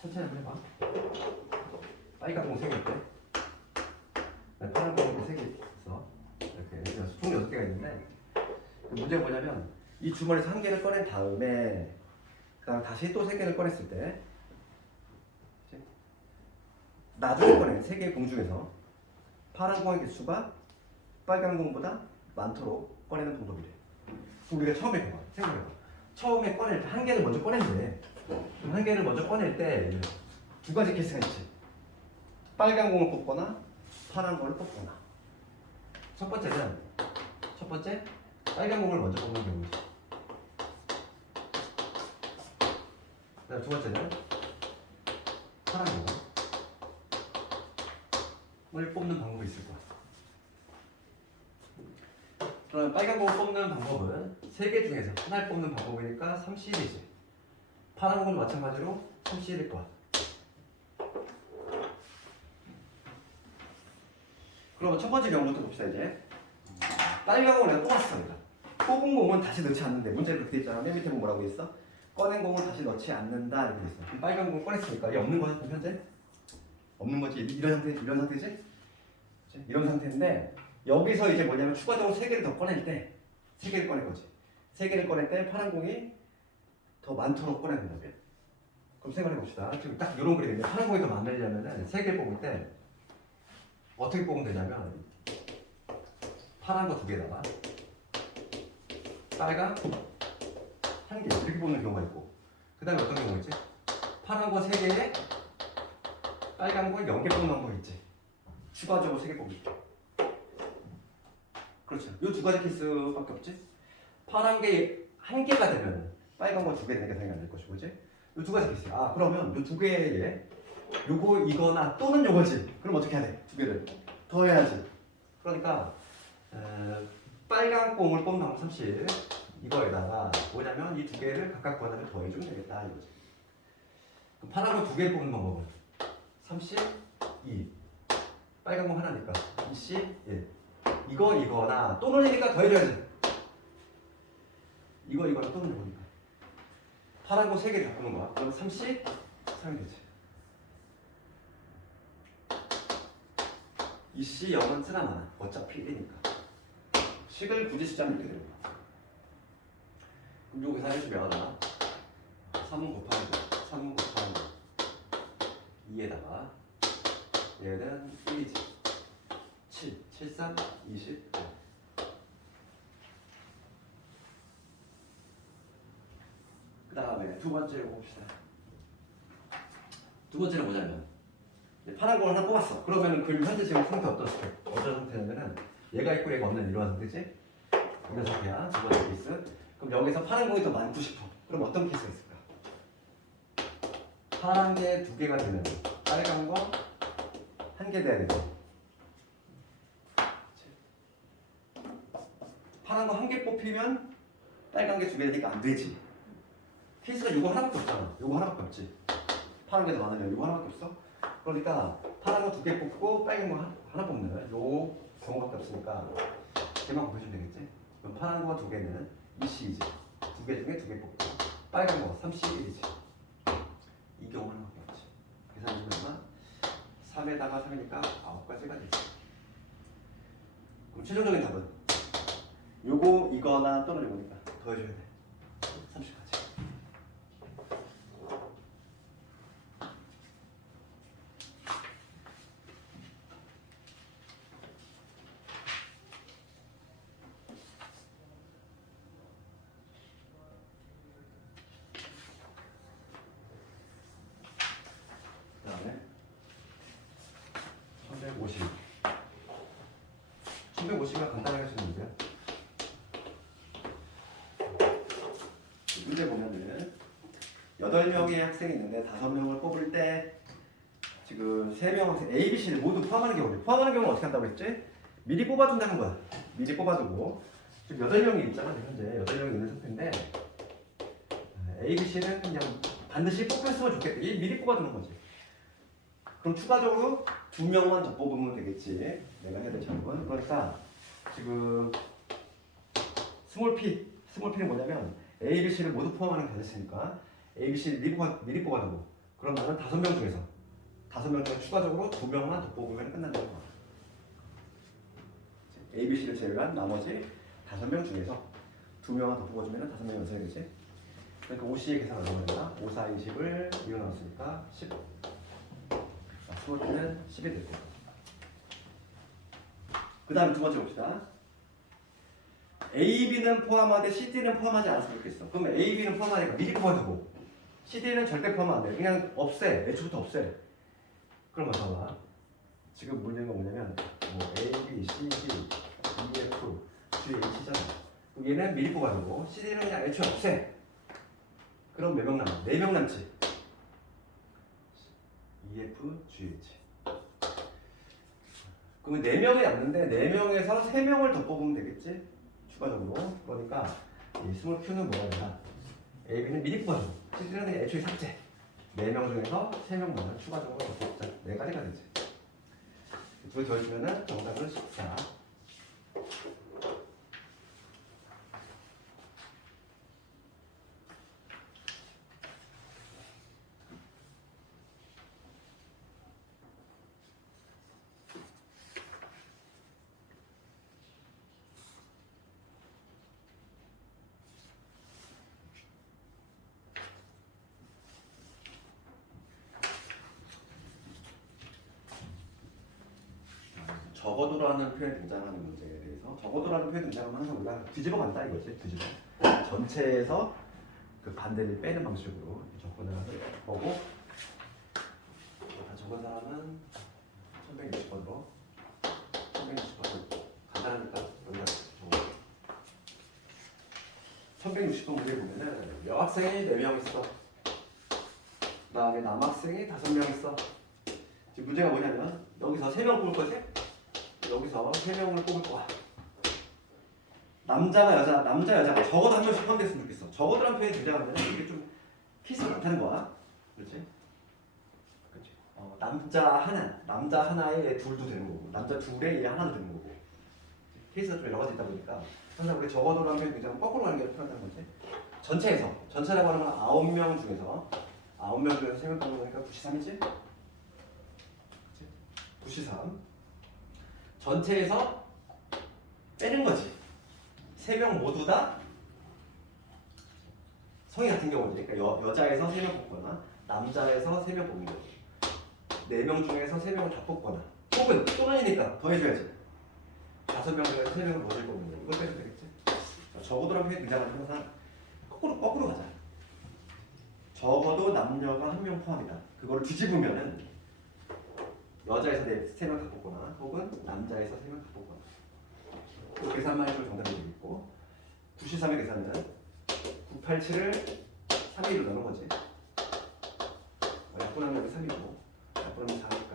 천천히 한번 해봐. 빨간 공 3개 있대. 파란 공 3개 있어. 이렇게 총 6개가 있는데 문제가 뭐냐면 이 주머니에서 한 개를 꺼낸 다음에 그다음 다시 또 3개를 꺼냈을 때 나중에 꺼낸 3개의 공 중에서 파란 공의 개수가 빨간 공보다 많도록 꺼내는 방법이래. 그럼 우리가 처음에 해봐. 생각해봐. 처음에 꺼낼 때 한 개를 먼저 꺼냈는데 한 개를 먼저 꺼낼 때 두 가지 케이스가 있지. 빨간 공을 뽑거나 파란 공을 뽑거나. 첫 번째 빨간 공을 먼저 뽑는 경우지. 그다음 두 번째는 파란 공을 뽑는 방법이 있을 거야. 그럼 빨간 공을 뽑는 방법은 3개 중에서 하나를 뽑는 방법이니까 3CL이지. 파란 공도 마찬가지로 3CL일 거야. 그럼 첫 번째 경우부터 봅시다. 이제 빨간 공을 내가 뽑았어. 그러니까. 뽑은 공은 다시 넣지 않는데 문제를 그렇게 했잖아. 맨 밑에 보면 뭐라고 있어? 꺼낸 공은 다시 넣지 않는다 이렇게 있어. 빨간 공 꺼냈으니까 얘 없는 거야 현재? 없는 거지. 이런 상태지? 이런 상태인데 여기서 이제 뭐냐면 추가적으로 3개를 더 꺼낼 때 3개를 꺼낼 거지. 3개를 꺼낼 때 파란 공이 더 많도록 꺼내는 법이야. 그럼 생각해 봅시다. 지금 딱 이런 그림인데 파란 공이 더 많으려면은 3개 뽑을 때 어떻게 뽑으면 되냐면 파란 거 2개에다가 빨간 1개 이렇게 뽑는 경우가 있고 그 다음에 어떤 경우가 있지? 파란 거 3개에 빨간 거 0개 뽑는 방법이 있지. 추가적으로 3개 뽑기. 그렇죠. 이 두 가지 케이스밖에 없지. 파란 게 1개가 되면 빨간 거 2개 되는 게 당연히 안 될 것이고, 그렇지? 이 두 가지 케이스야. 아, 그러면 이 두 개에 요거 이거나 또는 요거지. 그럼 어떻게 해야 돼? 2개를 더 해야지. 그러니까 빨간 공을 뽑는 방법 30. 이거에다가 뭐냐면 이 2개를 각각 구하면 더해주면 되겠다 이거지. 그럼 파란 거 2개 뽑는 방법은 32. 빨간 공 하나니까 21. 이거나 또는이니까 더해줘야지. 이거나 또는 이거니까. 파란 거 3개 바꾸는 거야. 그러면 33이 되지. 이씨 0은 쓰나 마나. 어차피 1이니까. 식을 굳이 쓰자면 이렇게 되는 거야. 그럼 요거 계산해주면 3 곱하기 2에다가 얘는 1이지. 7, 3, 20. 그 다음에 두 번째로 봅시다. 두 번째는 뭐냐면 파란 걸 하나 뽑았어. 그러면은 그림 현재 지금 상태 어떤 상태냐면은 얘가 있고 얘가 없는 이런 상태지? 이런 상태야. 두 번째 케이스. 그럼 여기서 파란 공이 더 많고 싶어. 그럼 어떤 케이스가 있을까? 파란 게 2개가 되면 빨간 거 1개 돼야 되지. 파란 거 1개 뽑히면 빨간 게 2개 되니까 안 되지. 케이스가 이거 하나밖에 없잖아. 이거 하나밖에 없지. 파란 게 더 많으면 이거 하나밖에 없어. 그러니까 파란 거 2개 뽑고 빨간 거 하나 뽑는 요 경우밖에 없으니까 걔만 보여주면 되겠지. 그럼 파란 거 2개는 20이지. 2개 중에 2개 뽑고 빨간 거 31이지. 이 경우 하나밖에 없지. 계산해보면 3에다가 3이니까 9가지가 되지. 그럼 최종적인 답은 요거 이거나 또는 요거니까 더해줘야 돼. 30까지. 350이면 간단하게 할 수 있는 문제야. 문제 보면은 8명의 학생이 있는데 5명을 뽑을 때 지금 3명 학생 A, B, C를 모두 포함하는 경우에 포함하는 경우는 어떻게 한다고 했지? 미리 뽑아준다는 거야. 미리 뽑아두고 지금 8명이 있잖아. 현재 8명이 있는 상태인데 A, B, C는 그냥 반드시 뽑혔으면 좋겠다. 이 미리 뽑아주는 거지. 그럼 추가적으로 2명만 더 뽑으면 되겠지. 내가 해야 될 작업은. 그러니까 지금 스몰 P는 뭐냐면 A, B, C를 모두 포함하는 게 됐으니까 A, B, C를 미리 뽑아두고 그럼 나는 5명 중에서 5명 중에 추가적으로 2명만 더 뽑으면 끝난다는 거야. A, B, C를 제외한 나머지 5명 중에서 2명만 더 뽑아주면 5명이 완성이 되지. 그러니까 5C의 계산을 넣으면 5, 4, 20을 2로 나눴으니까 10. 스몰 P는 10이 될 거야. 그 다음에 두 번째 봅시다. A, B는 포함하되 C, D는 포함하지 않았으면 좋겠어. 그러면 A, B는 포함하니까 미리 뽑아두고 C, D는 절대 포함 안 돼. 그냥 없애. 애초부터 없애. 그러면 봐봐. 지금 문제가 뭐냐면 뭐 A, B, C, D, E, F, G, H잖아. 그럼 얘는 미리 뽑아두고 C, D는 그냥 애초에 없애. 그럼 몇 명 남아? 4명 남지. E, F, G, H. 그러면 4명이 남는데 4명에서 3명을 더 뽑으면 되겠지? 추가적으로. 그러니까 이 스몰 Q는 뭐냐? A, B는 미리 뽑아주고 C는 그냥 애초에 삭제. 4명 중에서 3명만 추가적으로 더 뽑자. 4가지가 되지. 둘이 더해주면은 정답은 14. 적어도라는 표현이 등장하는 문제에 대해서 적어도라는 표현이 등장하면 항상 우리가 뒤집어 간다 이거지. 뒤집어. 전체에서 그 반대를 빼는 방식으로 접근을 할 거고 다 적은 사람은 1160번으로 1160번을 간단하니까 여기다 적어. 1160번 문제 보면은 여학생이 4명 있어. 그 다음에 남학생이 5명 있어. 지금 문제가 뭐냐면 여기서 3명 뽑을 거지? 여기서 3명을 뽑을 거야. 남자 여자가 적어도 한 명씩 포함됐으면 좋겠어. 적어도란 표현이 등장하면 이게 좀 키스 못하는 거야. 그렇지? 그렇지. 남자 하나에 둘도 되는 거고, 남자 둘에 얘 하나도 되는 거고. 케이스가 좀 여러 가지 있다 보니까 항상 우리 적어도란 표현이 등장하면 거꾸로 가는 게 편하다는 거지. 전체라고 하는 건 9명 중에서 3명 뽑는 거니까 93이지? 93. 전체에서 빼는 거지. 3명 모두 다 성이 같은 경우지. 그러니까 여자에서 3명 뽑거나 남자에서 3명 뽑는 거지. 4명 중에서 3명을 다 뽑거나 혹은 또는이니까 더해줘야지. 5명 중에서 3명을 못을 뽑는 거. 이걸 빼면 되겠지. 적어도란 표현이 등장하면 항상 거꾸로 가자. 적어도 남녀가 1명 포함이다. 그거를 뒤집으면은 여자에서 3명 다 뽑거나 혹은 남자에서 3명 다 뽑거나 그 계산만 해도 정답이 되겠고 93의 계산은 987을 3위로 넣는 거지. 약분하면 여기 3이고 약분하면 4니까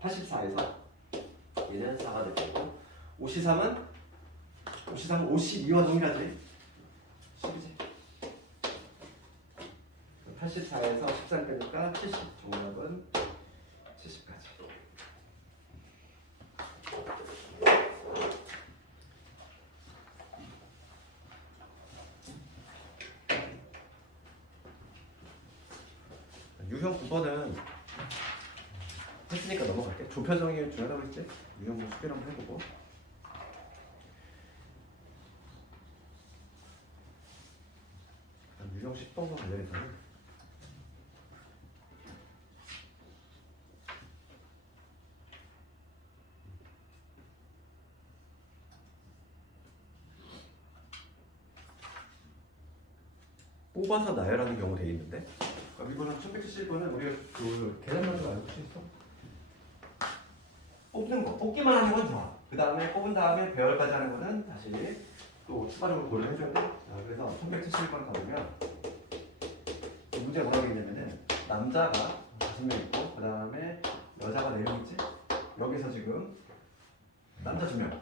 84에서 얘는 4가 될 거고 53은 52와 동일하지. 10이지. 84에서 13 빼니까 70. 정답은 70까지. 유형 9번은 했으니까 넘어갈게. 조표정이 중요하다고 했지? 유형 숙제를 한번 해보고. 유형 10번과 관련해서는 뽑아서 나열하는 경우 되어 있는데 이거는 1170번은 우리가 그 계산만 좀 알고 있어? 뽑는 거, 뽑기만 하는 건 좋아. 그 다음에 뽑은 다음에 배열까지 하는 거는 다시 또 추가적으로 고려해줘야 돼. 자, 그래서 1171번 가보면 문제가 뭐라고 있냐면은 남자가 5명 있고 그 다음에 여자가 4명 있지? 여기서 지금 남자 2명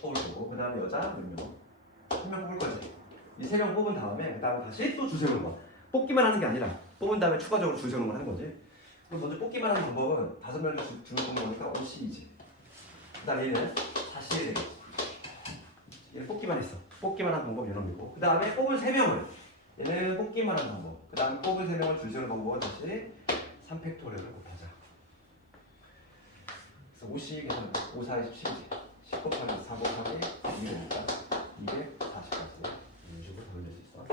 뽑을 거고 그 다음에 여자 몇 명? 1명 뽑을 거지. 이 3명 뽑은 다음에 그 다음에 다시 또 줄 세우는 거야. 뽑기만 하는 게 아니라 뽑은 다음에 추가적으로 줄 세우는 걸 하는 거지. 그럼 먼저 뽑기만 하는 방법은 5명을 주는 거니까 원C이지. 그 다음에 얘는 다시 해야 되겠지. 얘는 뽑기만 했어. 뽑기만 한 방법 이런 거고. 그 다음에 뽑은 3명을 얘는 뽑기만 한 방법. 그 다음에 뽑은 3명을 줄 세우는 방법은 다시 3팩토리얼을 곱하자. 그래서 50 계산 5, 4, 20, 10이지. 10 곱하기 4 곱하기 2니까 240까지 이런 식으로 돌릴 수 있어.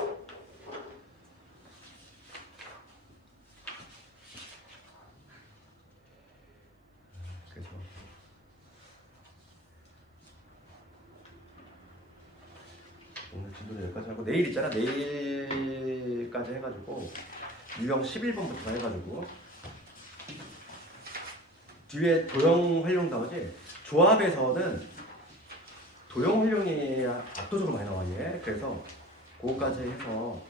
그래서 오늘 진도는 여기까지 하고 내일 있잖아. 내일까지 해가지고 유형 11번부터 해가지고 뒤에 도형 활용 나오지. 조합에서는 도형 활용이 압도적으로 많이 나와 얘. 그래서 그거까지 해서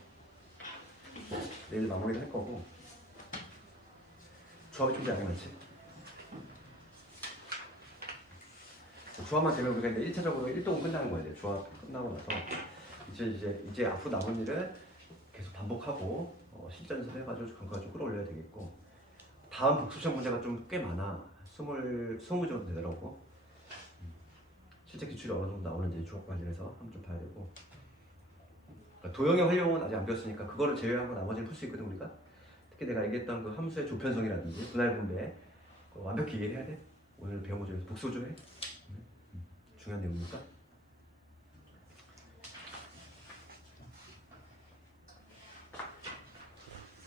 내일 마무리를 할 거고 조합이 좀 양이 많지. 조합만 되면 우리가 이제 1차적으로 1동은 끝나는 거야. 이제 조합 끝나고 나서 이제 앞으로 남은 일을 계속 반복하고 실전 연습 해가지고 그거 좀 끌어올려야 되겠고 다음 복수시험 문제가 좀 꽤 많아. 20 정도 되더라고. 실제 기출이 어느 정도 나오는지 조합 관련해서 한번 좀 봐야 되고 그러니까 도형의 활용은 아직 안 배웠으니까 그거를 제외하고 나머지는 풀 수 있거든 우리가. 특히 내가 얘기했던 그 함수의 조편성이라든지 분할 분배 완벽히 이해해야 돼. 오늘 배운 거 중에서 복수 좀 해. 중요한 내용이니까.